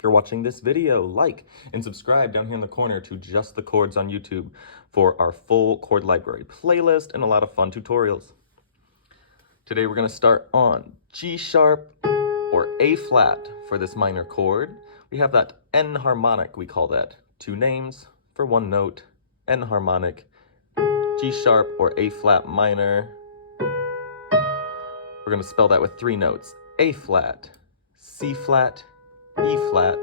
If you're watching this video, like and subscribe down here in the corner to Just the Chords on YouTube for our full chord library playlist and a lot of fun tutorials. Today we're going to start on G sharp or A flat for this minor chord. We have that N harmonic, we call that. Two names for one note, N harmonic, G sharp or A flat minor. We're going to spell that with three notes, A flat, C flat, E flat,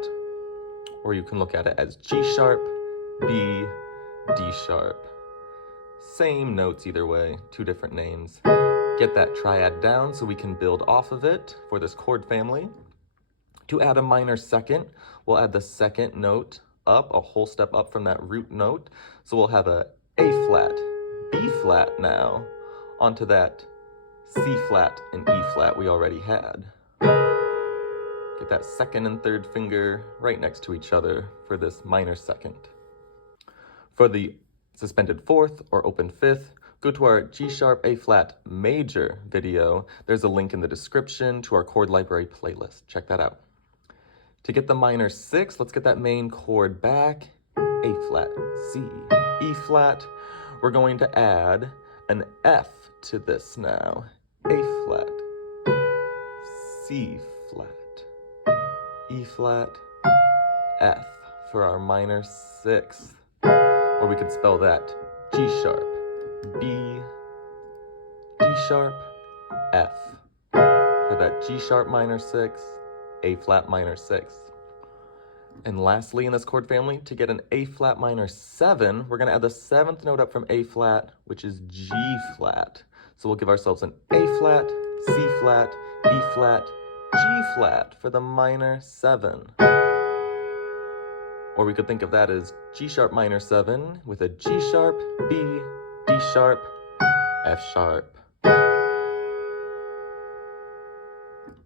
or you can look at it as G sharp, B, D sharp. Same notes either way, two different names. Get that triad down so we can build off of it for this chord family. To add a minor second, we'll add the second note up, a whole step up from that root note. So we'll have a flat, B flat now, onto that C flat and E flat we already had. Get that second and third finger right next to each other for this minor second. For the suspended fourth or open fifth, go to our G sharp A flat major video. There's a link in the description to our chord library playlist. Check that out. To get the minor sixth, let's get that main chord back. A flat, C, E flat. We're going to add an F to this now. A flat, C flat, E flat, F for our minor sixth. Or we could spell that G sharp, B, D sharp, F. For that G sharp minor sixth, A flat minor sixth. And lastly in this chord family, to get an A flat minor 7, we're going to add the seventh note up from A flat, which is G flat. So we'll give ourselves an A flat, C flat, E flat, G flat for the minor 7. Or we could think of that as G sharp minor 7 with a G sharp, B, D sharp, F sharp.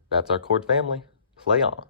That's our chord family. Play on.